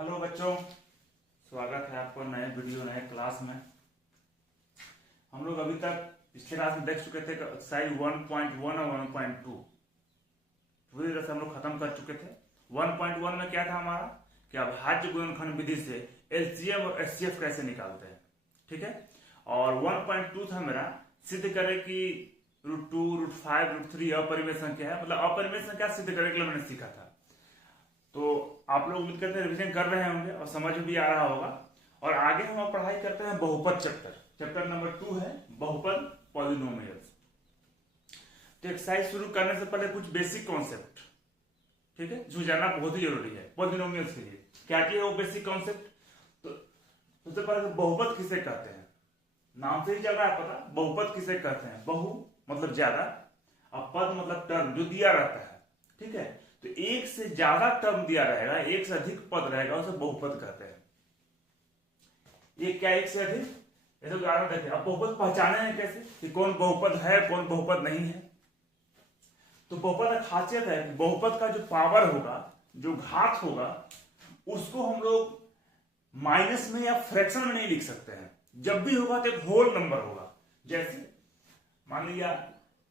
Hello बच्चों, स्वागत है आपको नए वीडियो नए क्लास में। हम लोग अभी तक पिछले क्लास में देख चुके थे एक्सरसाइज 1.1 और 1.2 पूरी तरह से हम लोग खत्म कर चुके थे। 1.1 में क्या था हमारा कि अभाज्य गुणनखंड विधि से एलसीएम और एचसीएफ कैसे निकालते हैं, ठीक है। और 1.2 था मेरा सिद्ध करे कि √2, √5, √3 अपरिमेय संख्या है, मतलब अपरिमेय संख्या सिद्ध करे के लिए मैंने सीखा था। तो आप लोग उम्मीद करते हैं रिवीजन कर रहे होंगे और समझ भी आ रहा होगा। और आगे हम पढ़ाई करते हैं बहुपद चैप्टर नंबर 2 है बहुपद पॉलिनोमियल्स। तो एक्सरसाइज शुरू करने से पहले कुछ बेसिक कॉन्सेप्ट, ठीक है, जो जानना बहुत ही जरूरी है पॉलिनोमियल्स के लिए। क्या है वो बेसिक कॉन्सेप्ट? तो सबसे पहले बहुपद किसे कहते हैं, नाम से ही चल रहा है पता, बहुपद किसे कहते हैं। बहु मतलब ज्यादा और पद मतलब टर्म जो दिया रहता है, ठीक है। तो एक से ज्यादा टर्म दिया रहेगा, एक से अधिक पद रहेगा, उसे बहुपद कहते हैं। ये क्या एक से अधिक, ऐसे उदाहरण देते हैं। अब बहुपद पहचाने हैं कैसे कि कौन बहुपद है कौन बहुपद नहीं है। तो बहुपद का खासियत है कि बहुपद का जो पावर होगा, जो घात होगा, उसको हम लोग माइनस में या फ्रैक्शन में नहीं लिख सकते हैं। जब भी होगा तो एक होल नंबर होगा। जैसे मान लिया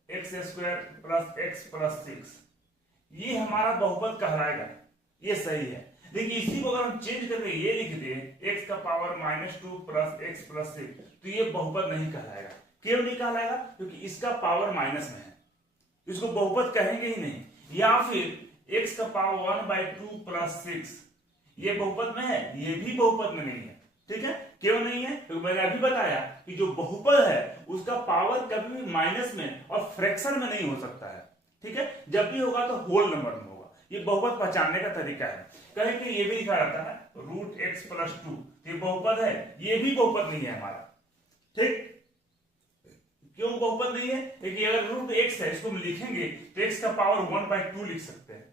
x² + x + 6, ये हमारा बहुपद कहलाएगा, ये सही है। देखिए इसी को अगर हम चेंज करके ये लिख दें x⁻² + x + 6, तो ये बहुपद नहीं कहलाएगा। क्यों नहीं कहलाएगा? क्योंकि इसका पावर माइनस में है, इसको बहुपद कहेंगे ही नहीं। या फिर x⁻² + 6, ये बहुपद में है, ये भी बहुपद में नहीं है, ठीक है। क्यों नहीं है? क्योंकि मैंने अभी बताया कि जो बहुपद है उसका पावर कभी भी माइनस में और फ्रैक्शन में नहीं हो सकता है, ठीक है। जब भी होगा तो होल नंबर में होगा। ये बहुपद पहचानने का तरीका है। कहीं कि ये भी लिखा रहता है √x + 2, ये बहुपद है, ये भी बहुपद नहीं है हमारा, ठीक। क्यों बहुपद नहीं है? क्योंकि अगर √x है, इसको हम लिखेंगे तो x का पावर 1/2 लिख सकते हैं,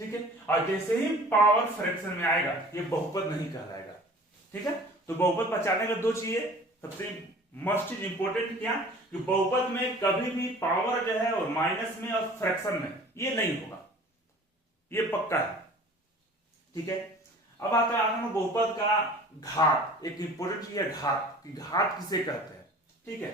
ठीक है। और जैसे ही पावर फ्रैक्शन में आएगा ये बहुपद नहीं कहलाएगा, ठीक है। तो बहुपद पहचानने का दो चीजें, सबसे मस्ट इज इंपोर्टेंट क्या कि बहुपद में कभी भी पावर जो है और माइनस में और फ्रैक्शन में ये नहीं होगा, ये पक्का है, ठीक है। अब आता है बहुपद का घात। एक इंपोर्टेंट चीज है घात, कि घात किसे कहते हैं, ठीक है।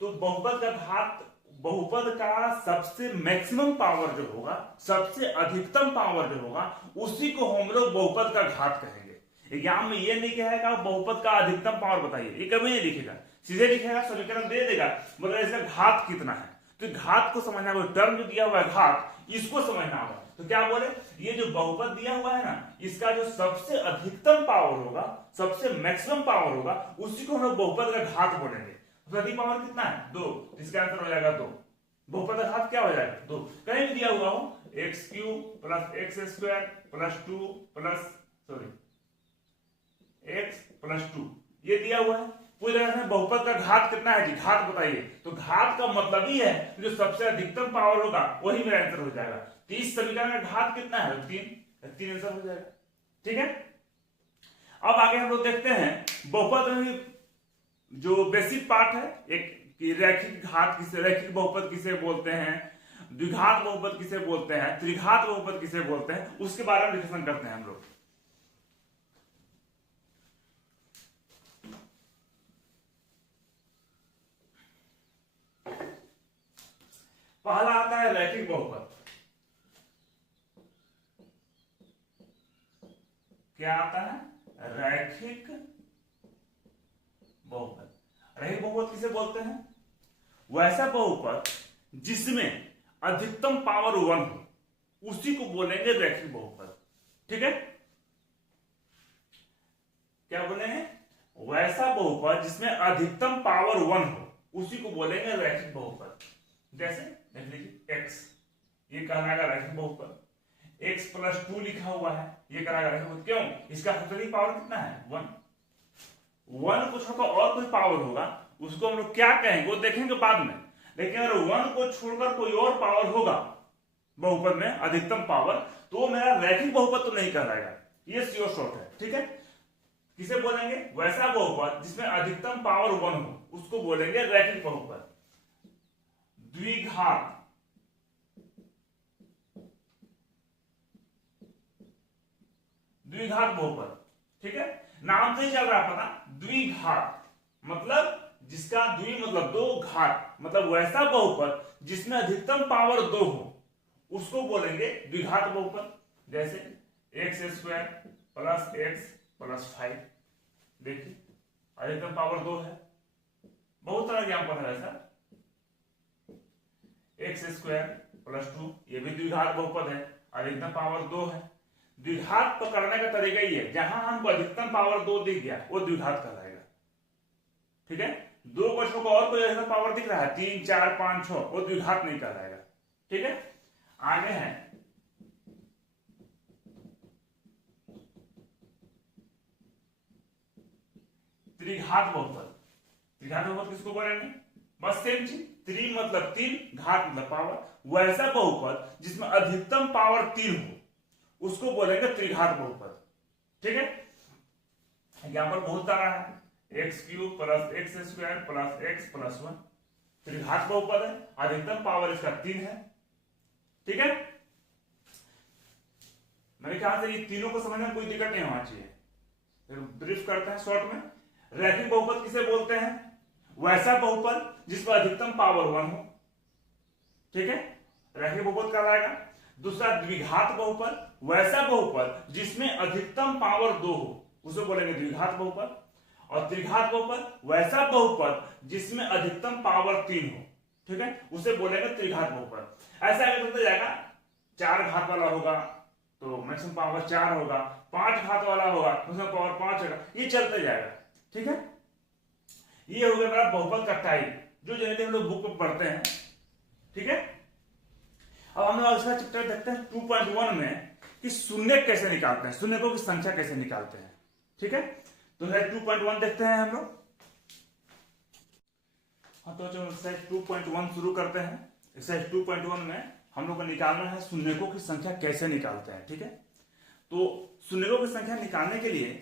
तो बहुपद का घात, बहुपद का सबसे मैक्सिमम पावर जो होगा, सबसे अधिकतम पावर जो होगा, उसी को हम लोग बहुपद का घात कहेंगे। एग्जाम में ये नहीं कहेगा बहुपद का अधिकतम पावर बताइए, ये कभी नहीं लिखेगा, सीधे लिखेगा समीकरण दे देगा, मतलब इसका घात कितना है। तो घात को समझना होगा, टर्म जो दिया हुआ है घात, इसको समझना होगा। तो क्या बोले, ये जो बहुपद दिया हुआ है ना, इसका जो सबसे अधिकतम पावर होगा, सबसे मैक्सिमम पावर होगा, उसी को हम लोग बहुपद का घात बोलेंगे। प्रति पावर कितना है? 2, इसका आंसर हो जाएगा 2। बहुपद का घात क्या हो जाएगा? 2। कहीं भी दिया हुआ हो x³ + x² + x + 2, ये दिया हुआ है। पूरी तरह से बहुपद का घात कितना है जी, घात बताइए। तो घात का मतलब ही है जो सबसे अधिकतम पावर होगा वही मेरा आंसर हो जाएगा। तो इस समीकरण में घात कितना है? 3 आंसर हो जाएगा, ठीक है। अब आगे हम लोग देखते हैं बहुपद में जो बेसिक पार्ट है, एक कि रैखिक घात किसे, रैखिक बहुपद किसे बोलते हैं, द्विघात बहुपद किसे बोलते हैं, त्रिघात बहुपद किसे बोलते हैं, उसके बारे में डिस्कशन करते हैं हम लोग। पहला आता है रैखिक बहुपद। क्या आता है? रैखिक बहुपद। रैखिक बहुपद किसे बोलते हैं? वैसा बहुपद जिसमें अधिकतम पावर 1 हो, उसी को बोलेंगे रैखिक बहुपद, ठीक है। क्या बोलेंगे? वैसा बहुपद जिसमें अधिकतम पावर 1 हो, उसी को बोलेंगे रैखिक बहुपद। जैसे देख लीजिए x, ये कहलाएगा रैखिक बहुपद। x + 2 लिखा हुआ है, ये कहलाएगा रैखिक बहुपद। क्यों? इसका सबसे पावर कितना है? 1। 1 को छोड़कर और कोई पावर होगा, उसको हम लोग क्या कहेंगे वो देखेंगे बाद में। लेकिन अगर 1 को छोड़कर कोई और पावर होगा बहुपद में अधिकतम पावर, तो मेरा रैखिक बहुपद तो नहीं कहलाएगा, ये श्योर शॉर्ट है, ठीक है। किसे बोलेंगे? वैसा बहुपद जिसमें अधिकतम पावर 1 हो, उसको बोलेंगे रैखिक बहुपद। द्विघात बहुपद, ठीक है, नाम से ही चल रहा पता, द्विघात मतलब जिसका द्वि मतलब दो, घात मतलब वैसा बहुपद जिसमें अधिकतम पावर 2 हो, उसको बोलेंगे द्विघात बहुपद। जैसे x² प्लस x प्लस 5, देखिए अधिकतम पावर 2 है, बहुत तरह के यहाँ पर है ऐसा। x² प्लस 2 ये भी द्विघात बहुपद है, अधिकतम पावर 2 है। द्विघात पकड़ने का तरीका ही है, जहां हमको अधिकतम पावर 2 दिख गया वो द्विघात कहलाएगा। ठीक है, दो को छोड़ और कोई ऐसा पावर दिख रहा है 3 4 5 6, वो द्विघात नहीं कहलाएगा। ठीक है, आगे है त्रिघात बहुपद। त्रिघात बहुपद किसको बोलेंगे? बस सेम चीज, त्रि मतलब 3, घात मतलब पावर, वैसा बहुपद जिसमें अधिकतम पावर 3 हो उसको बोलेंगे त्रिघात बहुपद। ठीक है, यहां पर बहुत सारा है, x³ plus x² plus x plus 1 त्रिघात बहुपद है, अधिकतम पावर इसका 3 है। ठीक है, मेरे ख्याल से ये तीनों को समझने में कोई दिक्कत नहीं होना चाहिए। फिर ब्रीफ करते हैं शॉर्ट में। रैखिक बहुपद किसे बोलते हैं? वैसा बहुपद जिसमें अधिकतम पावर 1 हो। ठीक है, रैखिक बहुपद कहलाएगा। दूसरा द्विघात बहुपद, वैसा बहुपद जिसमें अधिकतम पावर 2 हो, उसे बोलेंगे द्विघात बहुपद। और त्रिघात बहुपद, वैसा बहुपद जिसमें अधिकतम पावर 3 हो। ठीक है, उसे बोलेंगे त्रिघात बहुपद। ऐसा अगर होता जाएगा, 4 घात वाला होगा तो मैक्सिमम पावर 4 होगा, 5 घात वाला होगा तो उसमें पावर 5 होगा, ये चलते जाएगा। ठीक है, ये हो गया मेरा बहुपद का टाइप, जो जनरली हम लोग बुक में पढ़ते हैं। ठीक है, अब हम लोग इसका चैप्टर देखते हैं 2.1 में कि शून्य कैसे निकालते हैं, शून्यकों की संख्या कैसे निकालते हैं। ठीक है, तो है 2.1 देखते हैं हम लोग। हाँ, तो चलो एक्सरसाइज 2.1 शुरू करते हैं। एक्सरसाइज 2.1 में हम लोग को निकालना है शून्यकों की संख्या कैसे निकालते हैं। ठीक है, तो शून्यकों की संख्या निकालने के लिए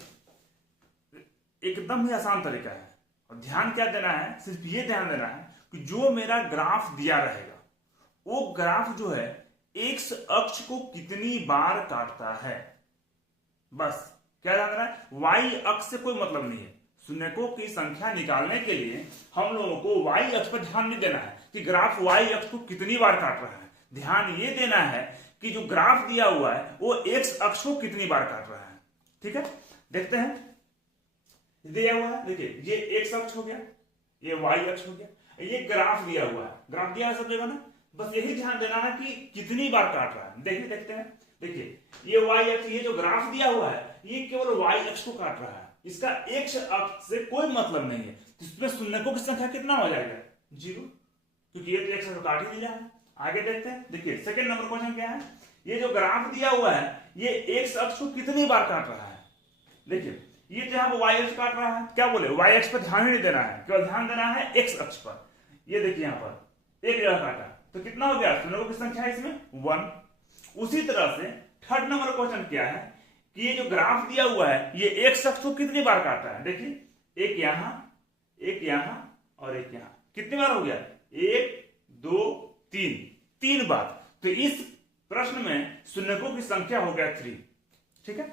एकदम ही आसान तरीका है, और ध्यान क्या देना है, सिर्फ ये ध्यान देना है कि जो मेरा ग्राफ दिया रहेगा वो ग्राफ जो है एक्स अक्ष को कितनी बार काटता है, बस क्या ध्यान देना है। वाई अक्ष से कोई मतलब नहीं है। शून्यकों की संख्या निकालने के लिए हम लोगों को वाई अक्ष पर ध्यान नहीं देना है कि ग्राफ वाई अक्ष को कितनी बार काट रहा है। ध्यान ये देना है कि जो ग्राफ दिया हुआ है वो एक्स अक्ष को कितनी बार काट रहा है। ठीक है, देखते हैं। दिया हुआ है, देखिए ये एक्स अक्ष हो गया, ये वाई अक्ष हो गया, ये ग्राफ दिया हुआ है। ग्राफ दिया है सब जगह ना, बस यही ध्यान देना है कि कितनी बार काट रहा है। देखिए, देखते हैं। देखिए ये वाई अक्ष, ये जो ग्राफ दिया हुआ है ये केवल वाई अक्ष को काट रहा है, इसका एक्स अक्ष से कोई मतलब नहीं है। तो इसमें शून्यकों की संख्या कितना हो जाएगा? 0, क्योंकि ये तो एक्स अक्ष काट ही नहीं रहा है। आगे देखते हैं। देखिए सेकंड नंबर क्वेश्चन क्या है, ये जो ग्राफ दिया हुआ है ये एक्स अक्ष को कितनी बार काट रहा है। देखिए ये जहां पर वाई अक्ष काट रहा है, क्या बोले, वाई अक्ष पर ध्यान ही नहीं देना है, केवल ध्यान देना है एक्स अक्ष पर। ये देखिए यहां पर एक जगह काटा तो कितना हो गया, शून्यकों की संख्या है इसमें 1। उसी तरह से थर्ड नंबर क्वेश्चन क्या है कि ये जो ग्राफ दिया हुआ है ये एक्स अक्ष को कितनी बार काटता है। देखिए एक यहां, एक यहां और एक यहां, कितनी बार हो गया, 1 2 3, 3 बार। तो इस प्रश्न में शून्यकों की संख्या हो गया 3। ठीक है,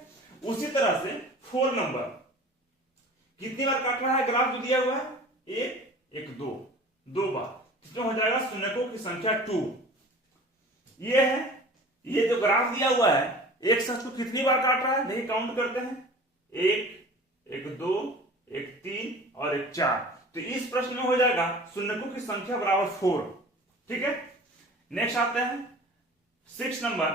उसी तरह से 4 नंबर कितनी बार काट रहा है ग्राफ जो दिया हुआ है, 1 2 बार, इसमें हो जाएगा शून्यकों की संख्या 2। ये है, ये जो ग्राफ दिया हुआ है एक अक्ष को कितनी बार काट रहा है, देखिए काउंट करते हैं, 1 2 3 और 4। तो इस प्रश्न में हो जाएगा शून्यकों की संख्या बराबर 4। ठीक है, नेक्स्ट आते हैं 6 नंबर,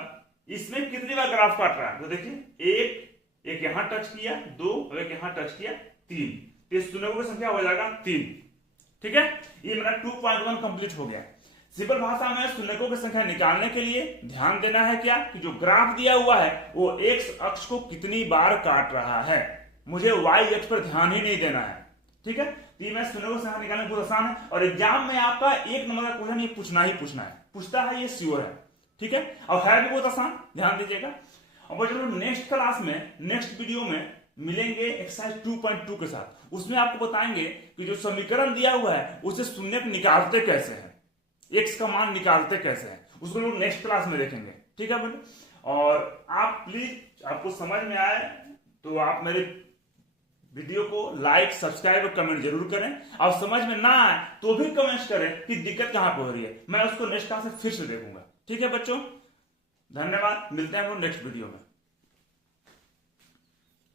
इसमें कितनी बार ग्राफ काट रहा है, तो देखिए एक यहां टच किया 2 और एक यहां टच किया 3, तो इस शून्यकों की संख्या हो जाएगा 3। ठीक है, ये मेरा 2.1 कंप्लीट हो गया। सिंपल भाषा में शून्यकों की संख्या निकालने के लिए ध्यान देना है क्या कि जो ग्राफ दिया हुआ है वो एक्स अक्ष को कितनी बार काट रहा है, मुझे वाई अक्ष पर ध्यान ही नहीं देना है। ठीक है, तो ये मैं शून्यकों की संख्या निकालना बहुत आसान है, और एग्जाम में आपका 1 नंबर का क्वेश्चन ये पूछना ही पूछना है, पूछता है ये श्योर है। ठीक है, और है भी बहुत आसान, ध्यान दीजिएगा। और चलो नेक्स्ट क्लास में, नेक्स्ट वीडियो में मिलेंगे एक्सरसाइज 2.2 के साथ। उसमें आपको बताएंगे कि जो समीकरण दिया हुआ है उसे शून्य निकालते कैसे हैं, एक्स का मान निकालते कैसे हैं, उसको लोग नेक्स्ट क्लास में देखेंगे। ठीक है बोले, और आप प्लीज, आपको समझ में आए तो आप मेरे वीडियो को लाइक, सब्सक्राइब और कमेंट जरूर करें। और समझ में ना आए तो भी कमेंट करें कि दिक्कत कहां पे हो रही है, मैं उसको नेक्स्ट क्लास में फिर से देखूंगा। ठीक है बच्चों, धन्यवाद, मिलते हैं हम लोग नेक्स्ट वीडियो में।